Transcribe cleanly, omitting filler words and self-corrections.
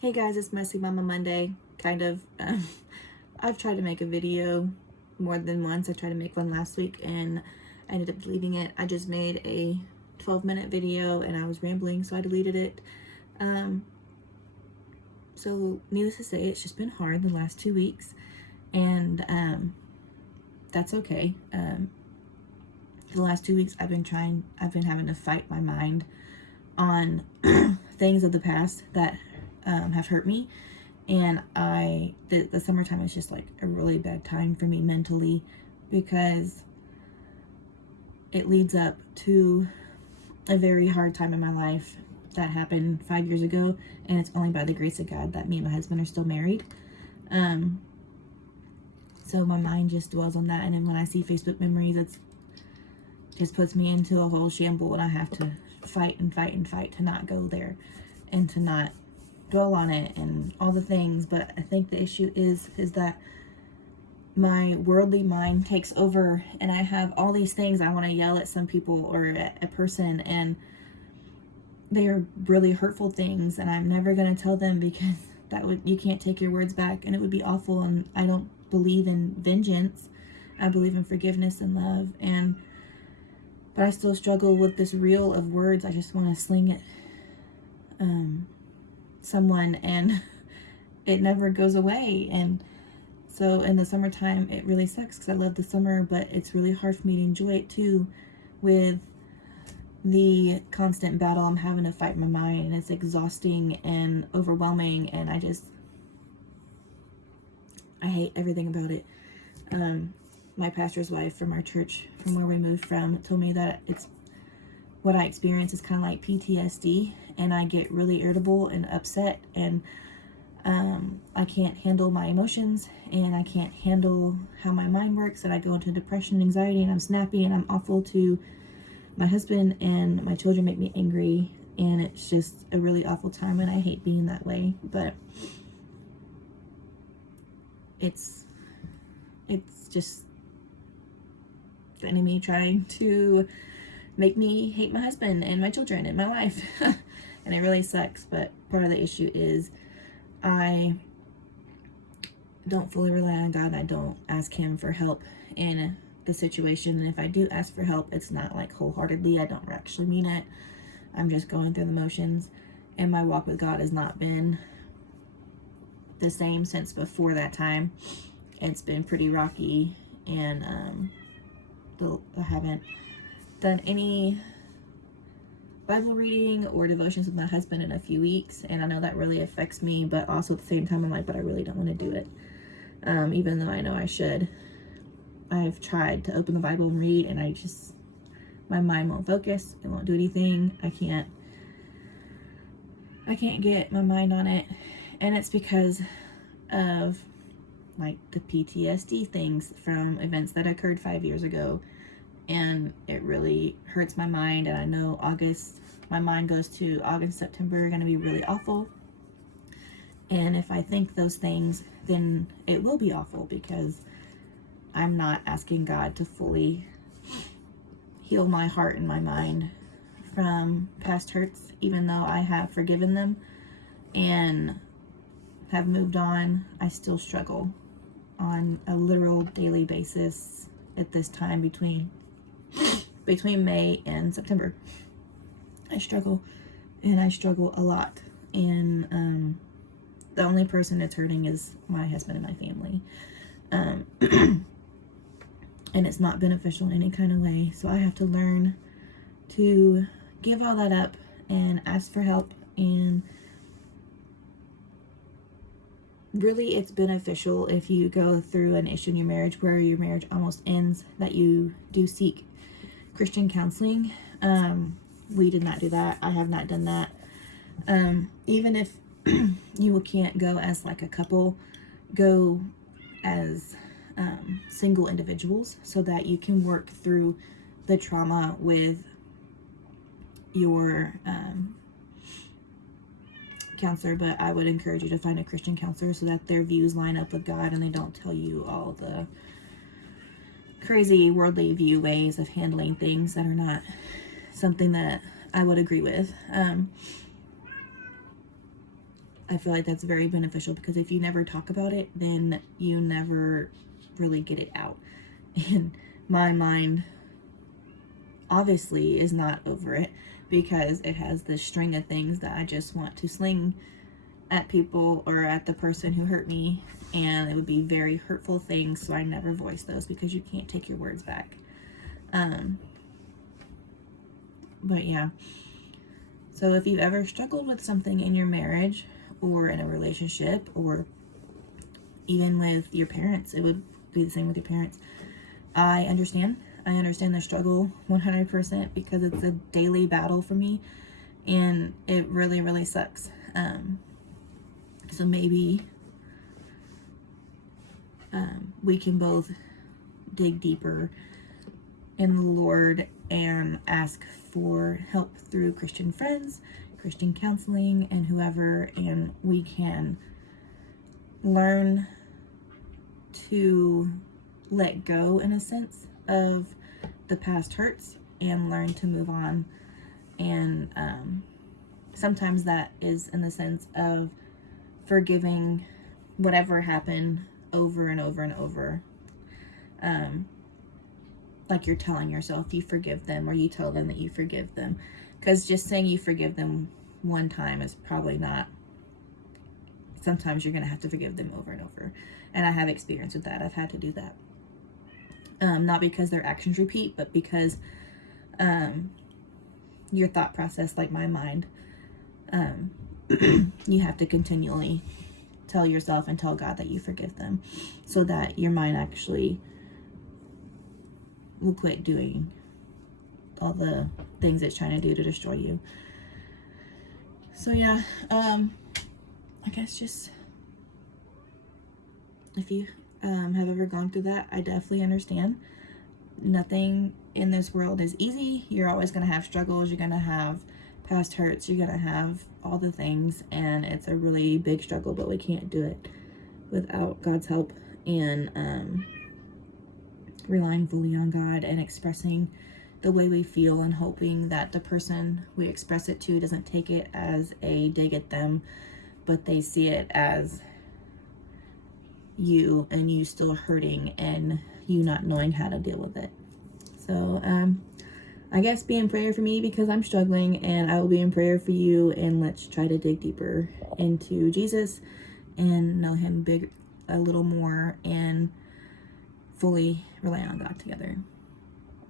Hey guys, it's Messy Mama Monday, kind of. I've tried to make a video more than once. I tried to make one last week and I ended up deleting it. I just made a 12-minute video and I was rambling, so I deleted it. So needless to say, it's just been hard the last 2 weeks, and that's okay. The last 2 weeks I've been having to fight my mind on things of the past that have hurt me. And the summertime is just like a really bad time for me mentally, because it leads up to a very hard time in my life that happened 5 years ago, and it's only by the grace of God that me and my husband are still married. So my mind just dwells on that, and then when I see Facebook memories, it just puts me into a whole shamble, and I have to fight and fight and fight to not go there and to not dwell on it and all the things. But I think the issue is that my worldly mind takes over, and I have all these things I want to yell at some people or at a person, and they are really hurtful things, and I'm never going to tell them, because you can't take your words back, and it would be awful. And I don't believe in vengeance. I believe in forgiveness and love, but I still struggle with this reel of words I just want to sling at someone, and it never goes away. And so in the summertime, it really sucks because I love the summer, but it's really hard for me to enjoy it too, with the constant battle I'm having to fight my mind, and it's exhausting and overwhelming, and I hate everything about it. My pastor's wife from our church, from where we moved from, told me that what I experience is kind of like PTSD, and I get really irritable and upset, and I can't handle my emotions, and I can't handle how my mind works, and I go into depression and anxiety, and I'm snappy, and I'm awful to my husband, and my children make me angry, and it's just a really awful time, and I hate being that way. But it's just the enemy trying to make me hate my husband and my children and my life. And it really sucks. But part of the issue is I don't fully rely on God. I don't ask him for help in the situation, and if I do ask for help, it's not like wholeheartedly. I don't actually mean it. I'm just going through the motions, and my walk with God has not been the same since before that time. It's been pretty rocky, and I haven't done any Bible reading or devotions with my husband in a few weeks, and I know that really affects me, but also at the same time I'm like, but I really don't want to do it, even though I know I should. I've tried to open the Bible and read, and my mind won't focus. It won't do anything. I can't get my mind on it, and it's because of like the PTSD things from events that occurred 5 years ago, and it really hurts my mind. And I know my mind goes to August, September are going to be really awful, and if I think those things, then it will be awful, because I'm not asking God to fully heal my heart and my mind from past hurts, even though I have forgiven them and have moved on. I still struggle on a literal daily basis at this time between May and September. I struggle, and I struggle a lot, and the only person that's hurting is my husband and my family. And it's not beneficial in any kind of way. So I have to learn to give all that up and ask for help. And really, it's beneficial if you go through an issue in your marriage where your marriage almost ends, that you do seek Christian counseling. We did not do that. I have not done that. Even if you can't go as like a couple, go as single individuals, so that you can work through the trauma with your counselor. But I would encourage you to find a Christian counselor, so that their views line up with God, and they don't tell you all the crazy worldly view ways of handling things that are not something that I would agree with. I feel like that's very beneficial, because if you never talk about it, then you never really get it out. And my mind obviously is not over it, because it has this string of things that I just want to sling at people or at the person who hurt me, and it would be very hurtful things, so I never voice those because you can't take your words back. But yeah, so if you've ever struggled with something in your marriage or in a relationship, or even with your parents, it would be the same with your parents. I understand the struggle 100%, because it's a daily battle for me, and it really, really sucks. So maybe we can both dig deeper in the Lord and ask for help through Christian friends, Christian counseling, and whoever, and we can learn to let go, in a sense, of the past hurts and learn to move on. And sometimes that is in the sense of forgiving whatever happened over and over and over. Like you're telling yourself you forgive them, or you tell them that you forgive them, because just saying you forgive them one time is probably not. Sometimes you're going to have to forgive them over and over, and I have experience with that. I've had to do that, not because their actions repeat, but because your thought process, like my mind, you have to continually tell yourself and tell God that you forgive them, so that your mind actually will quit doing all the things it's trying to do to destroy you. So yeah, I guess just, if you have ever gone through that, I definitely understand. Nothing in this world is easy. You're always going to have struggles. You're going to have past hurts. You're going to have all the things, and it's a really big struggle, but we can't do it without God's help, and relying fully on God and expressing the way we feel, and hoping that the person we express it to doesn't take it as a dig at them, but they see it as you, and you still hurting, and you not knowing how to deal with it. So I guess be in prayer for me, because I'm struggling, and I will be in prayer for you, and let's try to dig deeper into Jesus and know him a little more, and fully rely on God together.